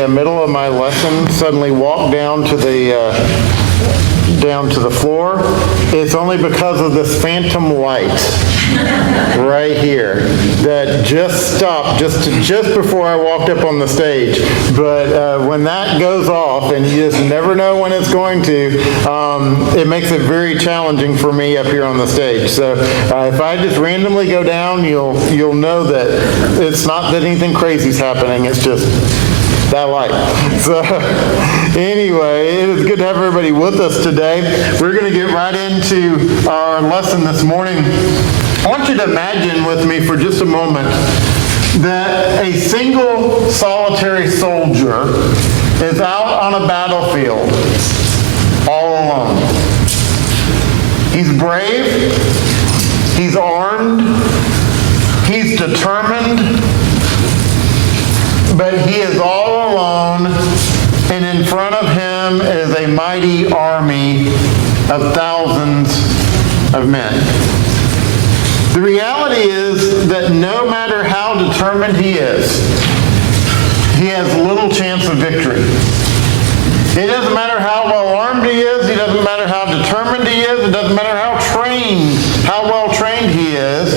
the middle of my lesson suddenly walk down to the floor, it's only because of this phantom light right here that just stopped just before I walked up on the stage. But when that goes off, and you just never know when it's going to, it makes it very challenging for me up here on the stage. So if I just randomly go down, you'll know that it's not that anything crazy is happening. It's just that light. So anyway, it is good to have everybody with us today. We're going to get right into our lesson this morning. I want you to imagine with me for just a moment that a single solitary soldier is out on a battlefield all alone. He's brave, he's armed, he's determined, but he is all alone, and in front of him is a mighty army of thousands of men. The reality is that no matter how determined he is, he has little chance of victory. It doesn't matter how well armed he is, it doesn't matter how determined he is, it doesn't matter how well trained he is.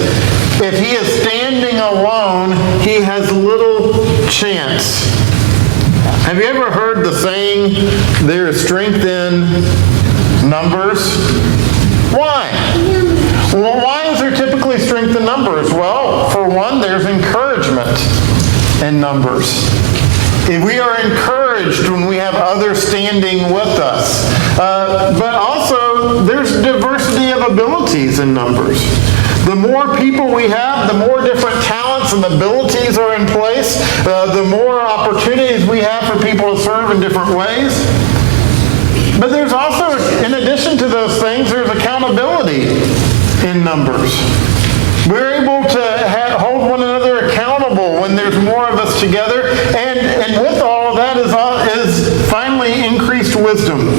If he is standing alone, he has little chance. Have you ever heard the saying, there is strength in numbers? Why? Well, why is there typically strength in numbers? Well, for one, there's encouragement in numbers. We are encouraged when we have others standing with us. But also, there's diversity of abilities in numbers. The more people we have, the more different talents and abilities are in place, the more opportunities we have for people to serve in different ways. But there's also, in addition to those things, there's accountability in numbers. We're able to hold one another accountable when there's more of us together, and with all of that is finally increased wisdom.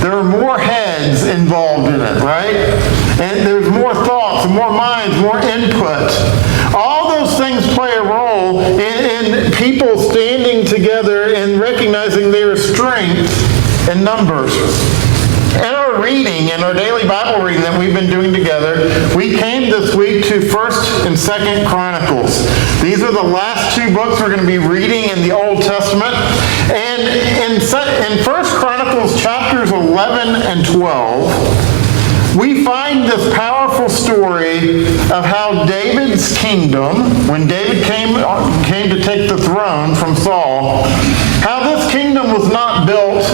There are more heads involved in it, right? And there's more thoughts, more minds, more input. All those things play a role in people standing together and recognizing their strength in numbers. In our reading, in our daily Bible reading that we've been doing together, we came this week to 1st and 2nd Chronicles. These are the last two books we're going to be reading in the Old Testament. And in 1st Chronicles chapters 11 and 12, we find this powerful story of how David's kingdom, when David came to take the throne from Saul, how this kingdom was not built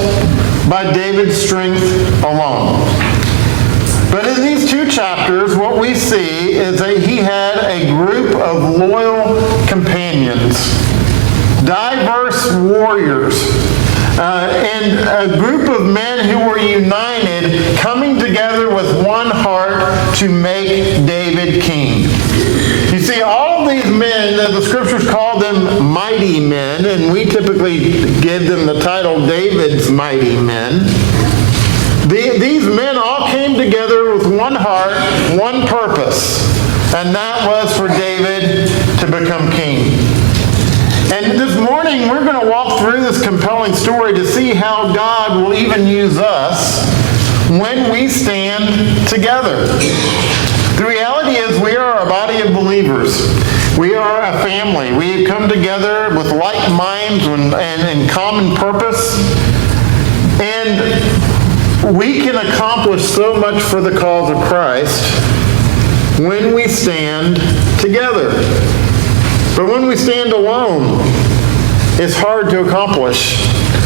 by David's strength alone. But in these two chapters, what we see is that he had a group of loyal companions, diverse warriors, and a group of men who were united, coming together with one heart to make David king. You see, all these men, the scriptures call them mighty men, and we typically give them the title David's mighty men. These men all came together with one heart, one purpose, and that was for David to become king. And this morning, we're going to walk through this compelling story to see how God will even use us when we stand together. The reality is we are a body of believers. We are a family. We have come together with like minds and common purpose. And we can accomplish so much for the cause of Christ when we stand together. But when we stand alone, it's hard to accomplish.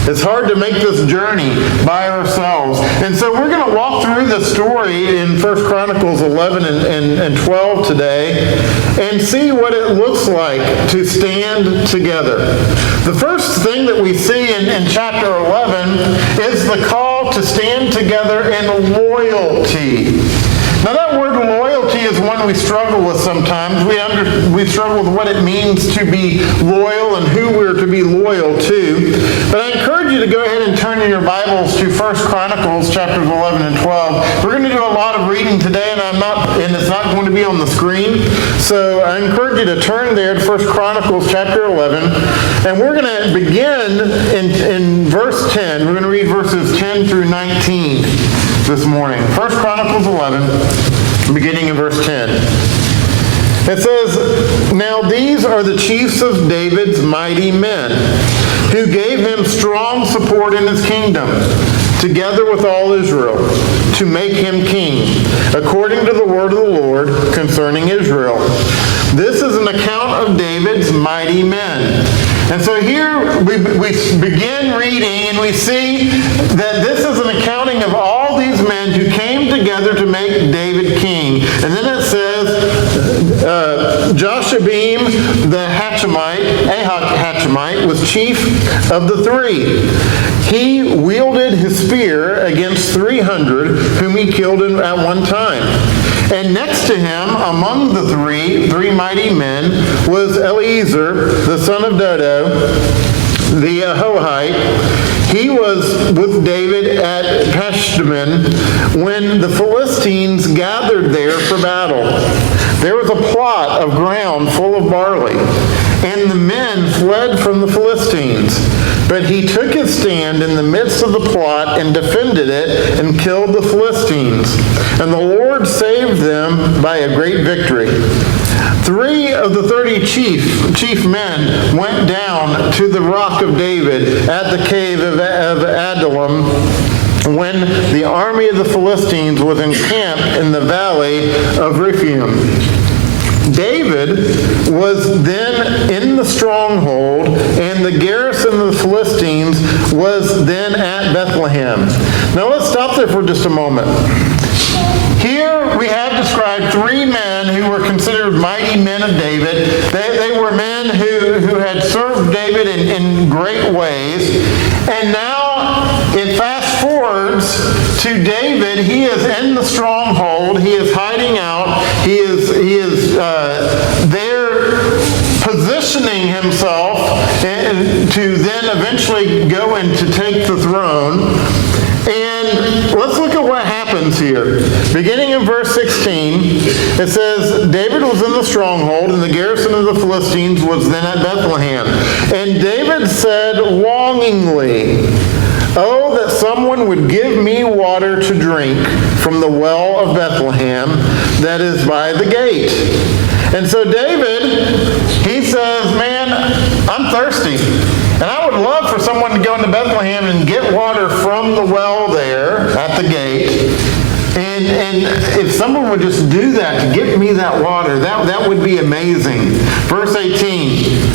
It's hard to make this journey by ourselves. And so we're going to walk through the story in 1 Chronicles 11 and 12 today and see what it looks like to stand together. The first thing that we see in chapter 11 is the call to stand together in loyalty. Now that word loyalty is one we struggle with sometimes. We struggle with what it means to be loyal and who we're to be loyal to. But I encourage you to go ahead and turn in your Bibles to 1 Chronicles chapters 11 and 12. We're going to do a lot of reading today, and it's not going to be on the screen. So I encourage you to turn there to 1 Chronicles chapter 11. And we're going to begin in verse 10. We're going to read verses 10 through 19 this morning. 1 Chronicles 11, beginning in verse 10. It says, "Now these are the chiefs of David's mighty men, who gave him strong support in his kingdom, together with all Israel, to make him king, according to the word of the Lord concerning Israel. This is an account of David's mighty men." And so here we begin reading, and we see that this is an accounting of all these men who came together to make David king. And then it says, Joshabim the Hatchemite was chief of the three. He wielded his spear against 300 whom he killed at one time. And next to him, among the three mighty men, was Eleazar, the son of Dodo, the Ahohite. He was with David at Pashdamim when the Philistines gathered there for battle. There was a plot of ground full of barley, and the men fled from the Philistines. But he took his stand in the midst of the plot and defended it and killed the Philistines. And the Lord saved them by a great victory. 3 of the 30 chief men went down to the rock of David at the cave of Adullam when the army of the Philistines was encamped in the valley of Rephaim. David was then in the stronghold, and the garrison of the Philistines was then at Bethlehem. Now let's stop there for just a moment. Here we have described 3 men who were considered mighty men of David. They were men who had served David in great ways. And now it fast forwards to David. He is in the stronghold. He is hiding out. He is there positioning himself to then eventually go and to take the throne. And let's look at what happens here. Beginning in verse 16, it says, David was in the stronghold, and the garrison of the Philistines was then at Bethlehem. And David said longingly, "Oh, that someone would give me water to drink from the well of Bethlehem that is by the gate." And so David, he says, "Man, I'm thirsty. And I would love for someone to go into Bethlehem and get water from the well there at the gate. And if someone would just do that to get me that water, that would be amazing." Verse 18.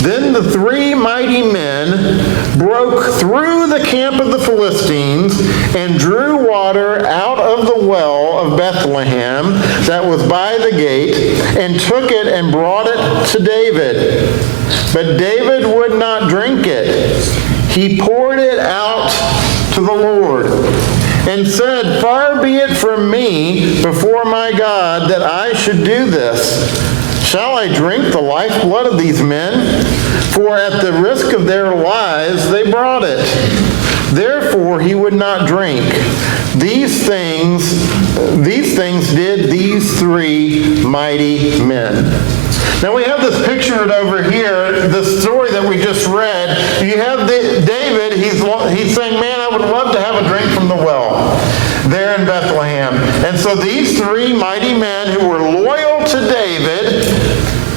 Then the 3 mighty men broke through the camp of the Philistines and drew water out of the well of Bethlehem that was by the gate, and took it and brought it to David. But David would not drink it. He poured it out to the Lord and said, "Far be it from me before my God that I should do this. Shall I drink the lifeblood of these men? For at the risk of their lives they brought it." Therefore he would not drink. These things did these 3 mighty men. Now we have this pictured over here, the story that we just read. You have David, he's saying, "Man, I would love to have a drink from the well there in Bethlehem." And so these 3 mighty men who were loyal to David,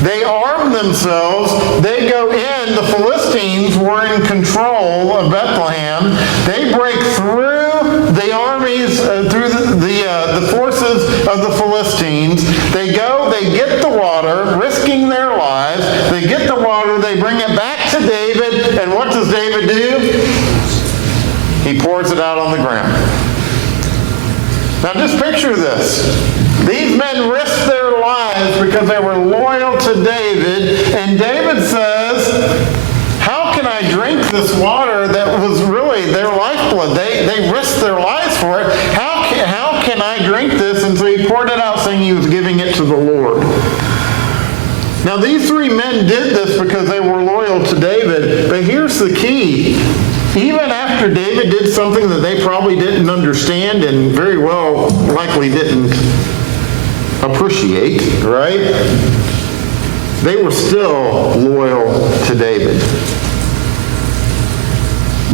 they arm themselves, they go in. The Philistines were in control of Bethlehem. They break through the armies, through the forces of the Philistines. They go, they get the water, risking their lives. They get the water, they bring it back to David, and what does David do? He pours it out on the ground. Now just picture this. These men risked their lives because they were loyal to David, and David says, "How can I drink this water that was really their lifeblood? They risked their lives for it. How can I drink this?" And so he get to the Lord. Now, these three men did this because they were loyal to David, but here's the key. Even after David did something that they probably didn't understand and very well likely didn't appreciate, right? They were still loyal to David.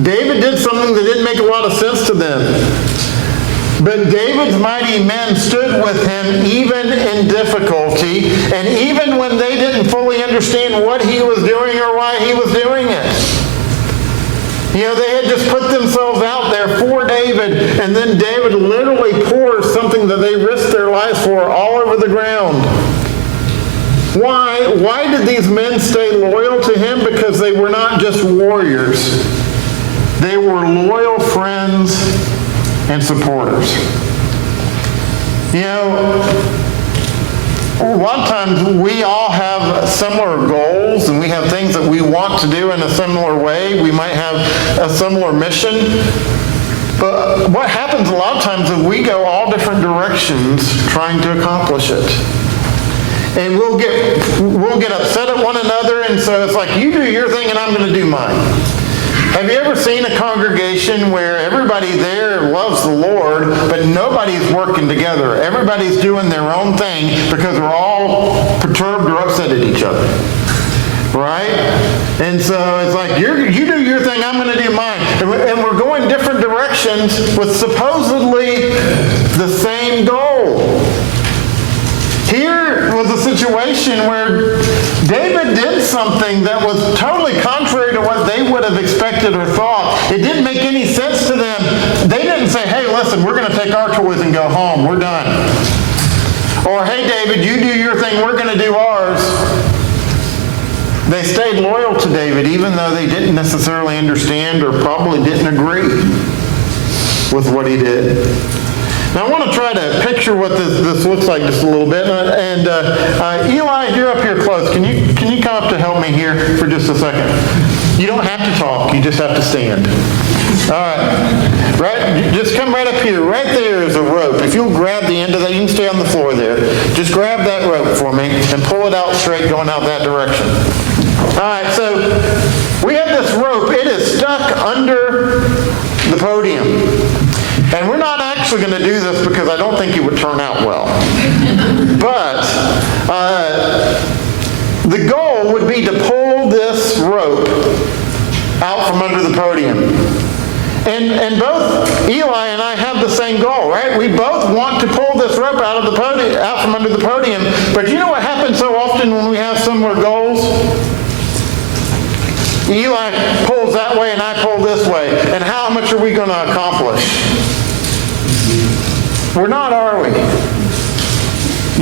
David did something that didn't make a lot of sense to them. But David's mighty men stood with him even in difficulty, and even when they didn't fully understand what he was doing or why he was doing it. They had just put themselves out there for David, and then David literally pours something that they risked their lives for all over the ground. Why? Why did these men stay loyal to him? Because they were not just warriors. They were loyal friends and supporters. A lot of times we all have similar goals and we have things that we want to do in a similar way. We might have a similar mission. But what happens a lot of times is we go all different directions trying to accomplish it. And we'll get upset at one another, and so it's like, you do your thing and I'm going to do mine. Have you ever seen a congregation where everybody there loves the Lord, but nobody's working together? Everybody's doing their own thing because they're all perturbed or upset at each other. Right? And so it's like, you do your thing, I'm going to do mine. And we're going different directions with supposedly the same goal. Here was a situation where David did something that was totally contrary to what they would have expected or thought. It didn't make any sense to them. They didn't say, hey, listen, we're going to take our toys and go home. We're done. Or, hey, David, you do your thing. We're going to do ours. They stayed loyal to David, even though they didn't necessarily understand or probably didn't agree with what he did. Now, I want to try to picture what this looks like just a little bit. And Eli, you're up here close. Can you come up to help me here for just a second? You don't have to talk. You just have to stand. All right. Right? Just come right up here. Right there is a rope. If you'll grab the end of that, you can stay on the floor there. Just grab that rope for me and pull it out straight going out that direction. All right. So we have this rope. It is stuck under the podium. And we're not actually going to do this because I don't think it would turn out well. But the goal would be to pull this rope out from under the podium. And both Eli and I have the same goal, right? We both want to pull this rope out of the podium, out from under the podium. But you know what happens so often when we have similar goals? Eli pulls that way and I pull this way. And how much are we going to accomplish? We're not, are we?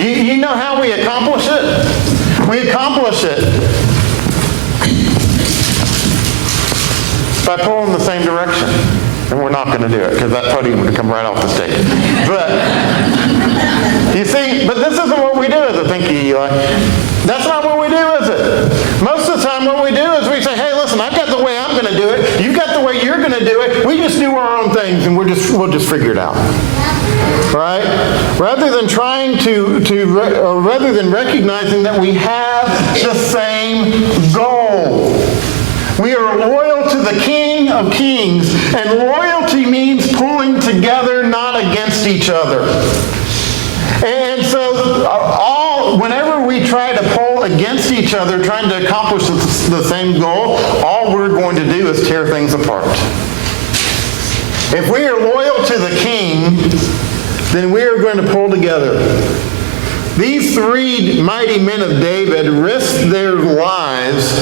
You know how we accomplish it? We accomplish it by pulling the same direction. And we're not going to do it because that podium would come right off the stage. But, you see, but this isn't what we do, is it? Thank you, Eli. That's not what we do, is it? Most of the time what we do is we say, hey, listen, I've got the way I'm going to do it. You've got the way you're going to do it. We just do our own things and we'll just figure it out. Right? Rather than rather than recognizing that we have the same goal. We are loyal to the King of Kings, and loyalty means pulling together, not against each other. And so whenever we try to pull against each other, trying to accomplish the same goal, all we're going to do is tear things apart. If we are loyal to the King, then we are going to pull together. These three mighty men of David risked their lives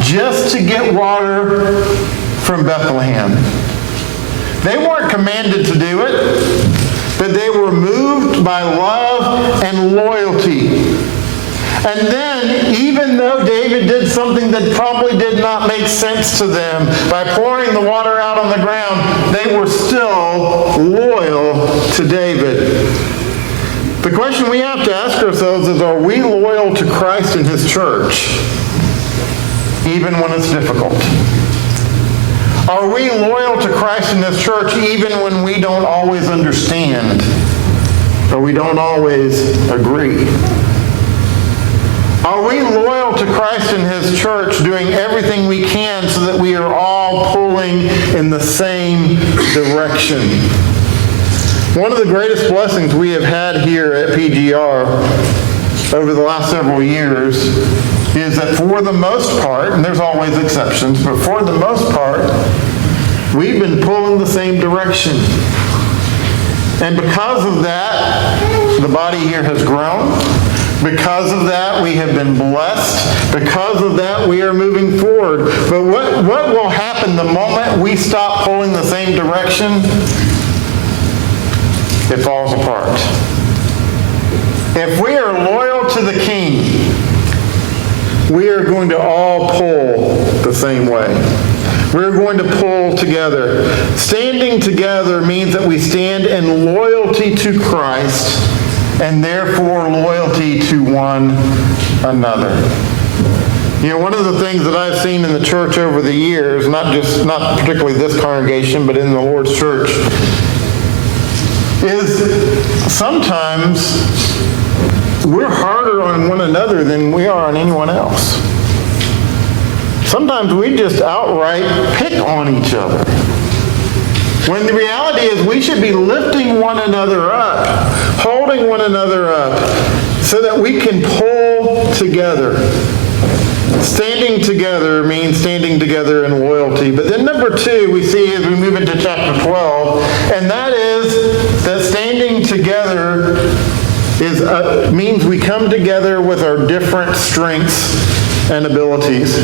just to get water from Bethlehem. They weren't commanded to do it, but they were moved by love and loyalty. And then, even though David did something that probably did not make sense to them, by pouring the water out on the ground, they were still loyal to David. The question we have to ask ourselves is, are we loyal to Christ and His church, even when it's difficult? Are we loyal to Christ and His church, even when we don't always understand? or we don't always agree. Are we loyal to Christ and His church, doing everything we can so that we are all pulling in the same direction? One of the greatest blessings we have had here at PGR over the last several years is that for the most part, and there's always exceptions, but for the most part, we've been pulling the same direction. And because of that, the body here has grown. Because of that, we have been blessed. Because of that, we are moving forward. But what will happen the moment we stop pulling the same direction? It falls apart. If we are loyal to the King, we are going to all pull the same way. We're going to pull together. Standing together means that we stand in loyalty to Christ and therefore loyalty to one another. You know, one of the things that I've seen in the church over the years, not particularly this congregation, but in the Lord's church, is sometimes we're harder on one another than we are on anyone else. Sometimes we just outright pick on each other. When the reality is we should be lifting one another up, holding one another up, so that we can pull together. Standing together means standing together in loyalty. But then number 2 we see as we move into chapter 12, and that is that standing together means we come together with our different strengths and abilities.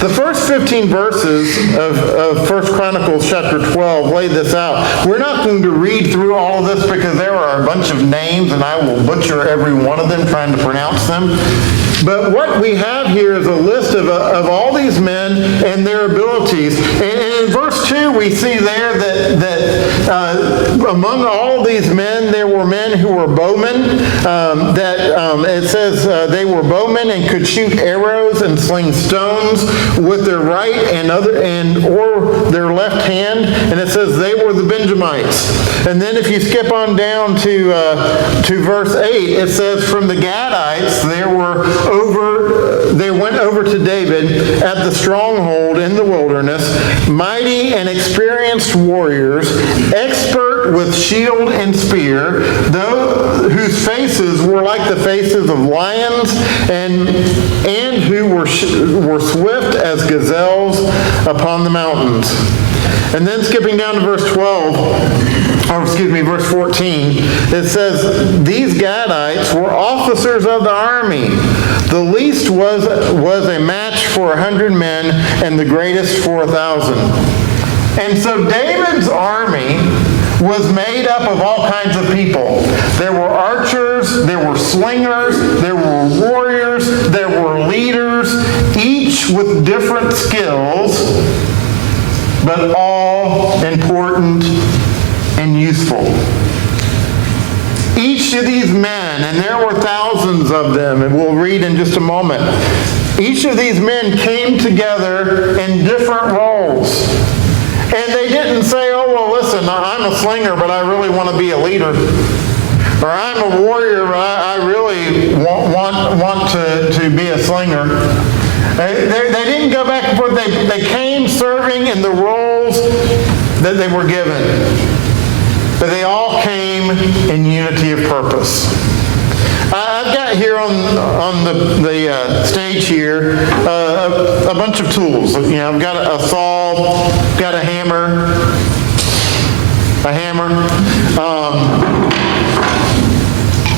The first 15 verses of 1 Chronicles chapter 12 lay this out. We're not going to read through all of this because there are a bunch of names and I will butcher every one of them trying to pronounce them. But what we have here is a list of all these men and their abilities. And in verse 2 we see there that among all these men there were men who were bowmen. It says they were bowmen and could shoot arrows and sling stones with their right or their left hand, and it says they were the Benjamites. And then if you skip on down to verse 8, it says from the Gadites they went over to David at the stronghold in the wilderness, mighty and experienced warriors, expert with shield and spear, those whose faces were like the faces of lions, and who were swift as gazelles upon the mountains. And then skipping down to verse 14, it says, these Gadites were officers of the army. The least was a match for 100 men, and the greatest for 1,000. And so David's army was made up of all kinds of people. There were archers, there were slingers, there were warriors, there were leaders, each with different skills, but all important and useful. Each of these men, and there were thousands of them, and we'll read in just a moment, each of these men came together in different roles. And they didn't say, oh, well, listen, I'm a slinger, but I really want to be a leader. Or I'm a warrior, but I really want to be a slinger. They didn't go back and forth. They came serving in the roles that they were given. But they all came in unity of purpose. I've got here on the stage here a bunch of tools. You know, I've got a saw, got a hammer,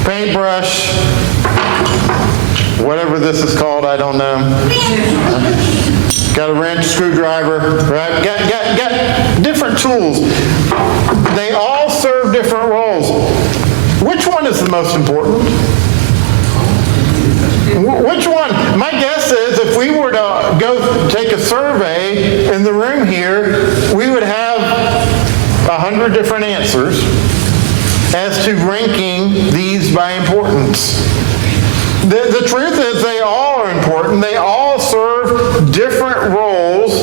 paintbrush, whatever this is called, I don't know. Got a wrench, screwdriver, right? Got different tools. They all serve different roles. Which one is the most important? Which one? My guess is if we were to go take a survey in the room here, we would have 100 different answers as to ranking these by importance. The truth is they all are important. They all serve different roles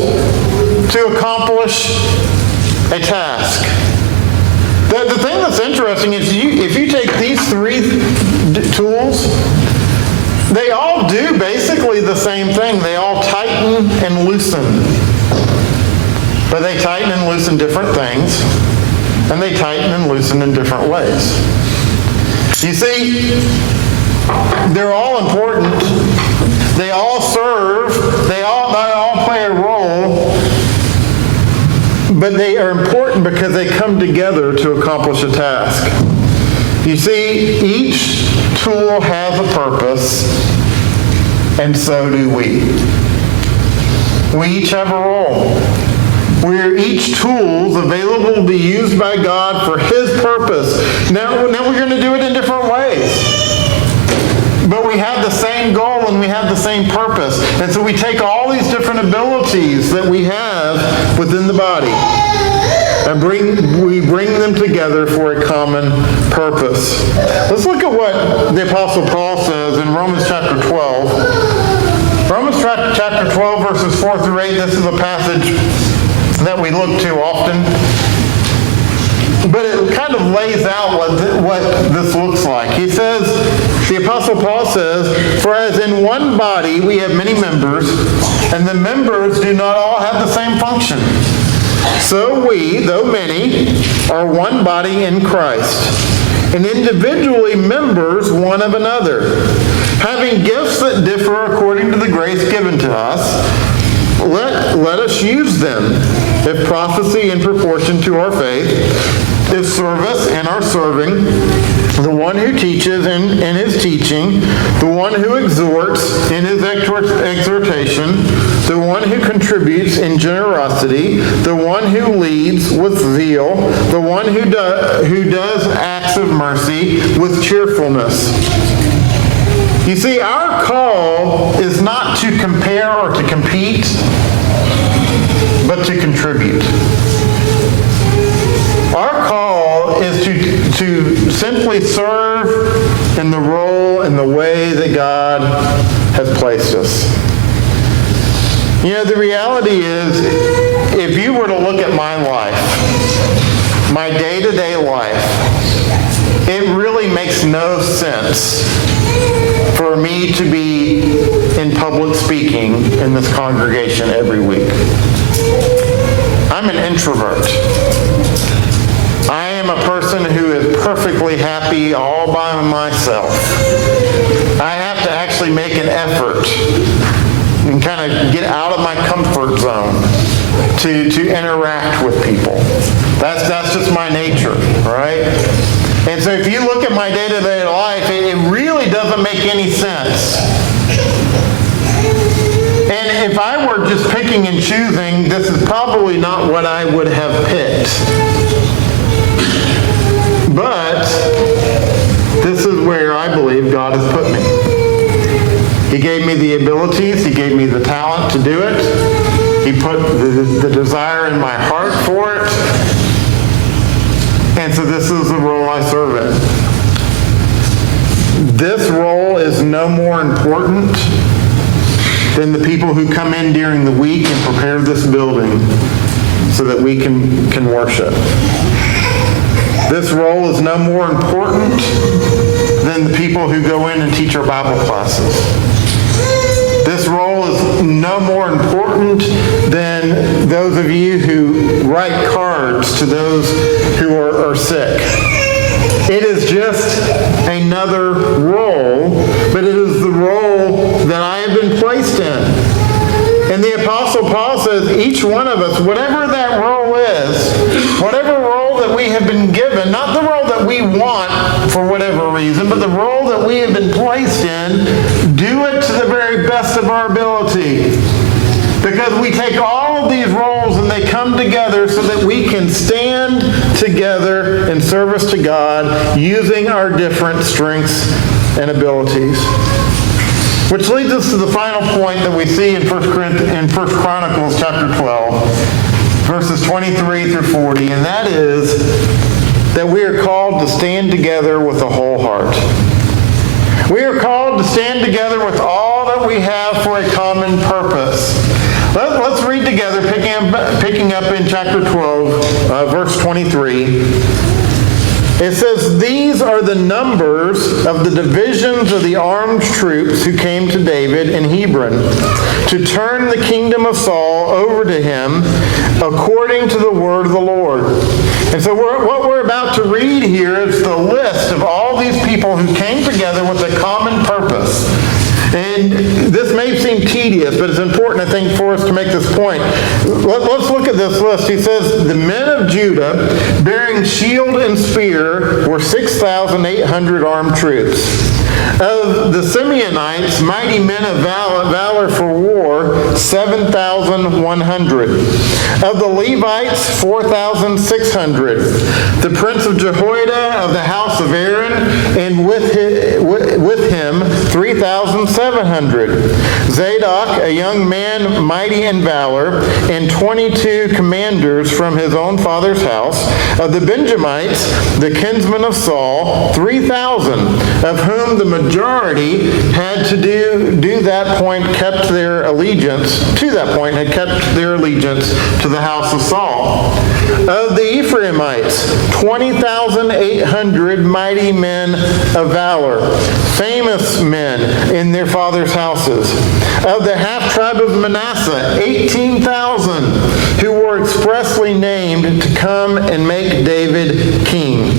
to accomplish a task. The thing that's interesting is if you take They all do basically the same thing. They all tighten and loosen. But they tighten and loosen different things, and they tighten and loosen in different ways. You see, they're all important. They all serve. They all play a role. But they are important because they come together to accomplish a task. You see, each tool has a purpose, and so do we. We each have a role. We're each tools available to be used by God for His purpose. Now we're going to do it in different ways. But we have the same goal and we have the same purpose. And so we take all these different abilities that we have within the body and we bring them together for a common purpose. Let's look at what the Apostle Paul says in Romans chapter 12. Romans chapter 12, verses 4 through 8. This is a passage that we look to often. But it kind of lays out what this looks like. He says, the Apostle Paul says, "For as in one body we have many members, and the members do not all have the same function. So we, though many, are one body in Christ, and individually members one of another, having gifts that differ according to the grace given to us. Let us use them. If prophecy in proportion to our faith, if service in our serving, the one who teaches in his teaching, the one who exhorts in his exhortation, the one who contributes in generosity, the one who leads with zeal, the one who does acts of mercy with cheerfulness." You see, our call is not to compare or to compete, but to contribute. Our call is to simply serve in the role and the way that God has placed us. You know, the reality is, if you were to look at my life, my day-to-day life, it really makes no sense for me to be in public speaking in this congregation every week. I'm an introvert. I am a person who is perfectly happy all by myself. I have to actually make an effort and kind of get out of my comfort zone to interact with people. That's just my nature, right? And so if you look at my day-to-day life, it really doesn't make any sense. And if I were just picking and choosing, this is probably not what I would have picked. But this is where I believe God has put me. He gave me the abilities. He gave me the talent to do it. He put the desire in my heart for it. And so this is the role I serve in. This role is no more important than the people who come in during the week and prepare this building so that we can worship. This role is no more important than the people who go in and teach our Bible classes. This role is no more important than those of you who write cards to those who are sick. It is just another role, but it is the role that I have been placed in. And the Apostle Paul says each one of us, whatever that role is, whatever role that we have been given, not the role that we want for whatever reason, but the role that we have been placed in, do it to the very best of our ability. Because we take all of these roles and they come together so that we can stand together in service to God using our different strengths and abilities. Which leads us to the final point that we see in 1 Chronicles chapter 12, verses 23 through 40, and that is that we are called to stand together with a whole heart. We are called to stand together with all that we have for a common purpose. Let's read together, picking up in chapter 12, verse 23. It says, "These are the numbers of the divisions of the armed troops who came to David in Hebron to turn the kingdom of Saul over to him according to the word of the Lord." And so what we're about to read here is the list of all these people who came together with a common purpose. And this may seem tedious, but it's important, I think, for us to make this point. Let's look at this list. He says, the men of Judah, bearing shield and spear, were 6,800 armed troops. Of the Simeonites, mighty men of valor for war, 7,100. Of the Levites, 4,600. The prince of Jehoiada of the house of Aaron, and with him 3,700. Zadok, a young man mighty in valor, and 22 commanders from his own father's house. Of the Benjamites, the kinsmen of Saul, 3,000, of whom the majority had to do that point kept their allegiance to the house of Saul. Of the Ephraimites, 20,800 mighty men of valor, famous men in their fathers' houses. Of the half-tribe of Manasseh, 18,000 who were expressly named to come and make David king.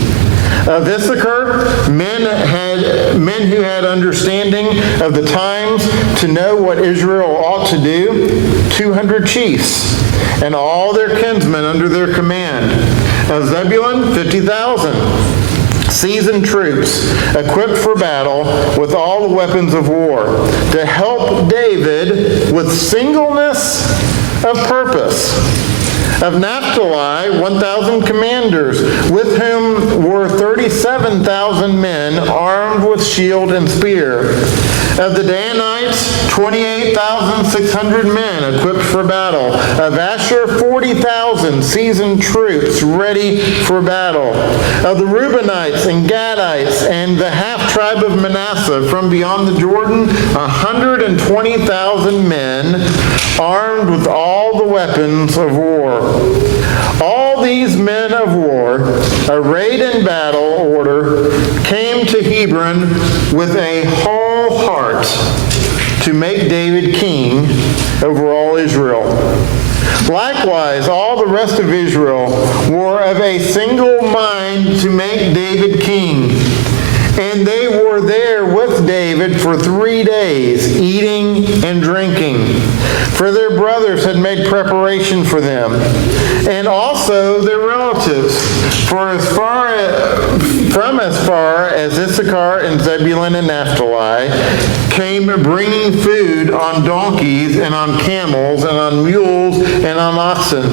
Of Issachar, men who had understanding of the times to know what Israel ought to do, 200 chiefs, and all their kinsmen under their command. Of Zebulun, 50,000. Seasoned troops, equipped for battle with all the weapons of war, to help David with singleness of purpose. Of Naphtali, 1,000 commanders, with whom were 37,000 men armed with shield and spear. Of the Danites, 28,600 men equipped for battle. Of Asher, 40,000 seasoned troops ready for battle. Of the Reubenites and Gadites and the half-tribe of Manasseh from beyond the Jordan, 120,000 men armed with all the weapons of war. All these men of war, arrayed in battle order, came to Hebron with a whole heart to make David king over all Israel. Likewise, all the rest of Israel were of a single mind to make David king. And they were there with David for 3 days, eating and drinking. For their brothers had made preparation for them, and also their relatives. From as far as Issachar and Zebulun and Naphtali came bringing food on donkeys and on camels and on mules and on oxen.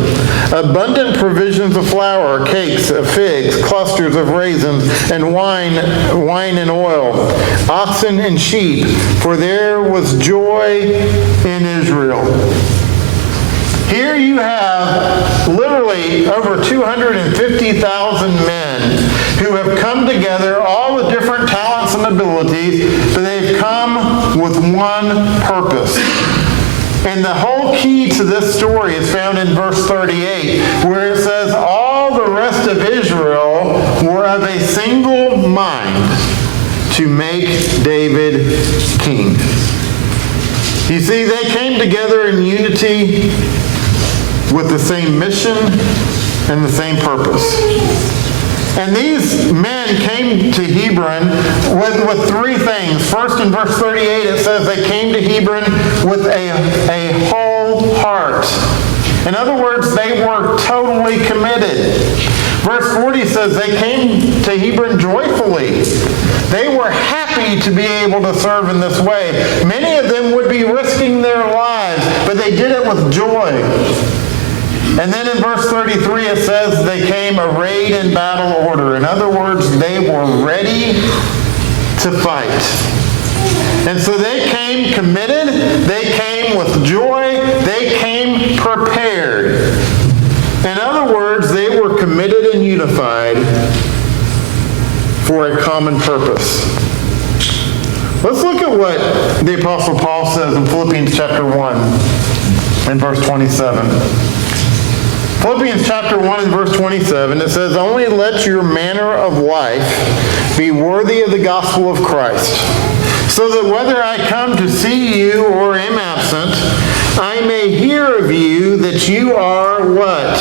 Abundant provisions of flour, cakes of figs, clusters of raisins, and wine and oil, oxen and sheep, for there was joy in Israel. Here you have literally over 250,000 men who have come together, all with different talents and abilities, but they've come with one purpose. And the whole key to this story is found in verse 38, where it says, all the rest of Israel were of a single mind to make David king. You see, they came together in unity with the same mission and the same purpose. And these men came to Hebron with three things. First, in verse 38, it says they came to Hebron with a whole heart. In other words, they were totally committed. Verse 40 says they came to Hebron joyfully. They were happy to be able to serve in this way. Many of them would be risking their lives, but they did it with joy. And then in verse 33 it says they came arrayed in battle order. In other words, they were ready to fight. And so they came committed, they came with joy, they came prepared. In other words, they were committed and unified for a common purpose. Let's look at what the Apostle Paul says in Philippians chapter 1 and verse 27. Philippians chapter 1 and verse 27, it says, "Only let your manner of life be worthy of the gospel of Christ, so that whether I come to see you or am absent, I may hear of you that you are" what?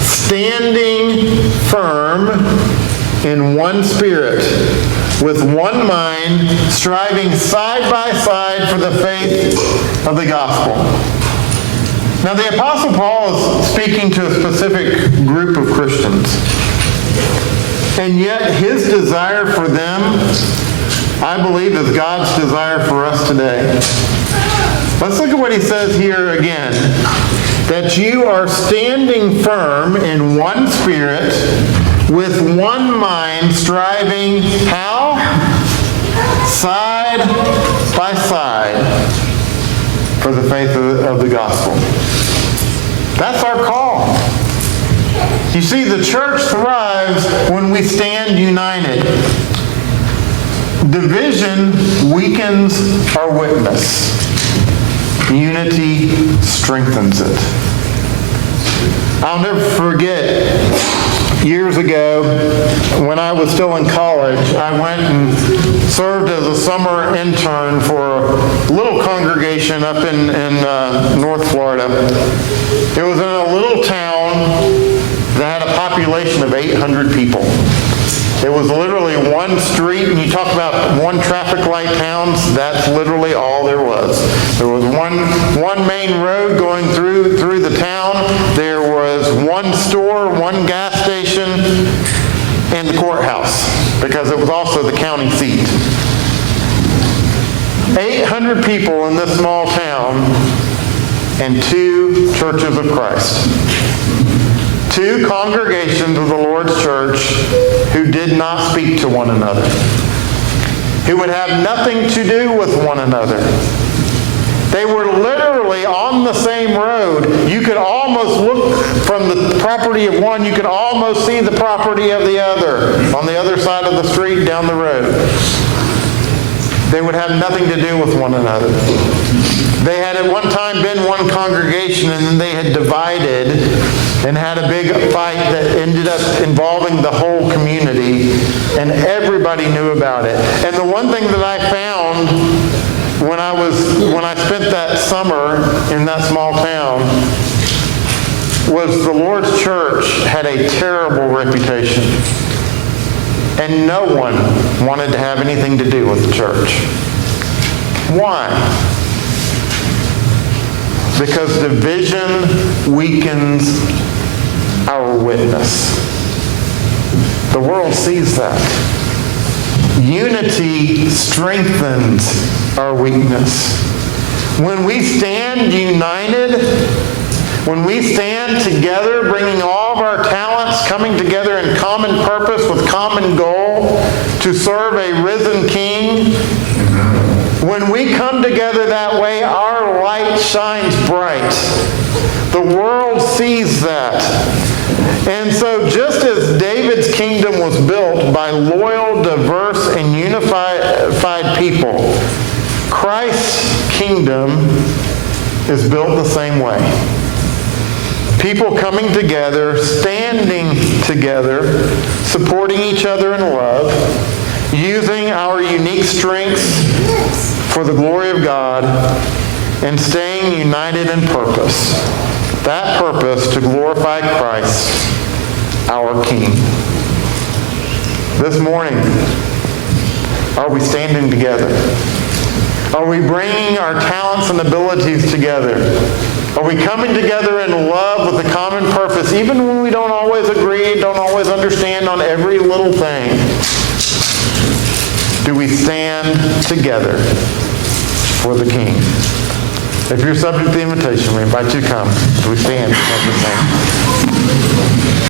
"Standing firm in one spirit, with one mind, striving side by side for the faith of the gospel." Now, the Apostle Paul is speaking to a specific group of Christians. And yet, his desire for them, I believe, is God's desire for us today. Let's look at what he says here again. That you are standing firm in one spirit, with one mind, striving, how? Side by side for the faith of the gospel. That's our call. You see, the church thrives when we stand united. Division weakens our witness. Unity strengthens it. I'll never forget, years ago, when I was still in college, I went and served as a summer intern for a little congregation up in North Florida. It was in a little town that had a population of 800 people. It was literally one street, and you talk about one traffic light towns, that's literally all there was. There was one main road going through the town. There was one store, one gas station, and the courthouse, because it was also the county seat. 800 people in this small town, and 2 churches of Christ. 2 congregations of the Lord's church who did not speak to one another, who would have nothing to do with one another. They were literally on the same road. You could almost look from the property of one, you could almost see the property of the other on the other side of the street down the road. They would have nothing to do with one another. They had at one time been one congregation, and then they had divided and had a big fight that ended up involving the whole community, and everybody knew about it. And the one thing that I found when I spent that summer in that small town was the Lord's church had a terrible reputation. And no one wanted to have anything to do with the church. Why? Because division weakens our witness. The world sees that. Unity strengthens our weakness. When we stand united, when we stand together, bringing all of our talents, coming together in common purpose with common goal to serve a risen King, when we come together that way, our light shines bright. The world sees that. And so just as David's kingdom was built by loyal, diverse, and unified people, Christ's kingdom is built the same way. People coming together, standing together, supporting each other in love, using our unique strengths for the glory of God, and staying united in purpose. That purpose to glorify Christ, our King. This morning, are we standing together? Are we bringing our talents and abilities together? Are we coming together in love with a common purpose, even when we don't always agree, don't always understand on every little thing? Do we stand together for the King? If you're subject to the invitation, we invite you to come. We stand.